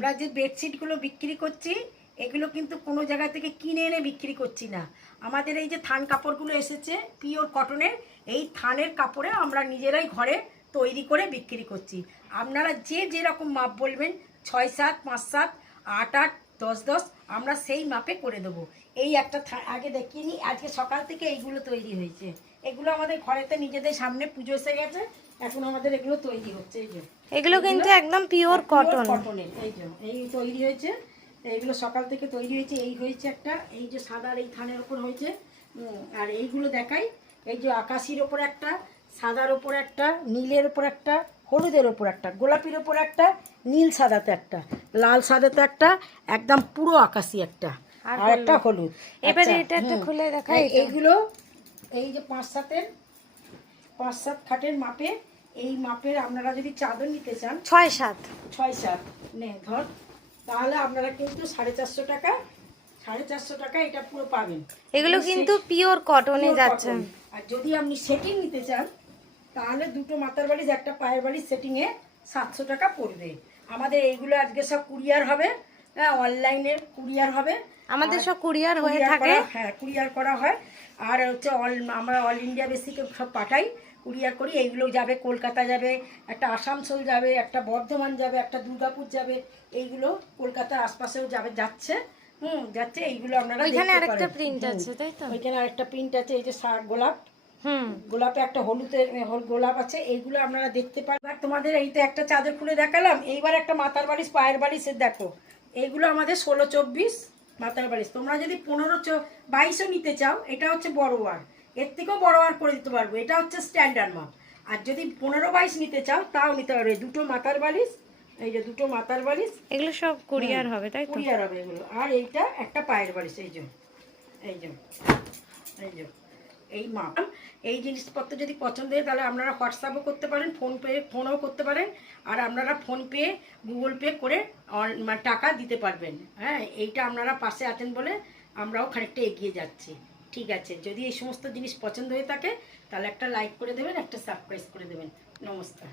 আমরা যে বেডশিটগুলো বিক্রি করছি এগুলো কিন্তু কোনো জায়গা থেকে কিনে এনে বিক্রি করছি না। আমাদের এই যে থান কাপড়গুলো এসেছে পিওর কটনের, এই থানের কাপড়ে আমরা নিজেরাই ঘরে তৈরি করে বিক্রি করছি। আপনারা যে যেরকম মাপ বলবেন 6-7, 5-7, 8-8, 10-10 আমরা সেই মাপে করে দেবো। এই একটা আগে দেখিয়ে নিই, আজকে সকাল থেকে এইগুলো তৈরি হয়েছে। এগুলো আমাদের ঘরেতে নিজেদের সামনে পুজো এসে গেছে, এখন আমাদের এগুলো তৈরি হচ্ছে। এই যে এগুলো কিন্তু একদম পিওর কটনের, এই যে এই তৈরি হয়েছে। এইগুলো সকাল থেকে তৈরি হয়েছে। এই হয়েছে একটা, এই যে সাদার এই থানের ওপর হয়েছে। আর এইগুলো দেখাই, এই যে আকাশির ওপর একটা, সাদার ওপর একটা, নীলের ওপর একটা, হলুদের ওপর একটা, গোলাপির ওপর একটা, নীল সাদাতে একটা, লাল সাদাতে একটা, একদম পুরো আকাশি একটা, আর একটা হলুদ। এবারে এটা একটু খুলে দেখাই। এইগুলো এই যে 5-7 খাটের মাপে, এই মাপের আপনারা যদি চাদর নিতে চান 6-7 নে ধর, তাহলে আপনারা কিন্তু 450 টাকা, 450 টাকা এটা পুরো পাবেন। এগুলো কিন্তু পিওর কটনে যাচ্ছে। আর যদি আপনি সেটিং নিতে চান তাহলে দুটো মাথার বালিশ একটা পায়ের বালিশ সেটিংয়ে 700 টাকা পড়বে। আমাদের এইগুলো আজকে সব কুরিয়ার হবে, হ্যাঁ অনলাইনে কুরিয়ার হবে। আমাদের সব কুরিয়ার হয়ে থাকে, হ্যাঁ কুরিয়ার করা হয়। আর হচ্ছে আমরা অল ইন্ডিয়া বেসিকে সব পাঠাই, কুরিয়ার করি। এইগুলো যাবে কলকাতা যাবে, একটা আসানসোল যাবে, একটা বর্ধমান যাবে, একটা দুর্গাপুর যাবে, এইগুলো কলকাতার আশপাশেও যাচ্ছে। যাচ্ছে। এইগুলো আপনারা ওইখানে আরেকটা প্রিন্ট আছে, তাই তো? ওইখানে আরেকটা প্রিন্ট আছে, এই যে গোলাপ, গোলাপে একটা হলুদের গোলাপ আছে, এইগুলো আপনারা দেখতে পারবেন। তোমাদের এইটা একটা চাদর খুলে দেখালাম, এইবার একটা মাথার বালিশ পায়ের বালিশের দেখো। এইগুলো আমাদের 16-24 মাথার বালিশ। তোমরা যদি 15-22ও নিতে চাও, এটা হচ্ছে বড় ওয়ার, এর থেকেও বড় ওয়ার করে দিতে পারবো, এটা হচ্ছে স্ট্যান্ডার্ড মাপ। আর যদি 15-22 নিতে চাও তাও নিতে পারবে। দুটো মাথার বালিশ, এই যে দুটো মাথার বালিশ, এগুলো সব কুরিয়ার হবে, তাই তো? কুরিয়ার হবে এগুলো। আর এইটা একটা পায়ের বালিশ, এই যে এই যে এই যে এই মাপ। এই জিনিসপত্র যদি পছন্দ হয় তাহলে আপনারা হোয়াটসঅ্যাপও করতে পারেন, ফোনও করতে পারেন। আর আপনারা ফোনপে, গুগল পে করে টাকা দিতে পারবেন। হ্যাঁ, এইটা আপনারা পাশে আছেন বলে আমরাও খানিকটা এগিয়ে যাচ্ছি। ঠিক আছে, যদি এই সমস্ত জিনিস পছন্দ হয়ে থাকে তাহলে একটা লাইক করে দেবেন, একটা সাবস্ক্রাইব করে দেবেন। নমস্কার।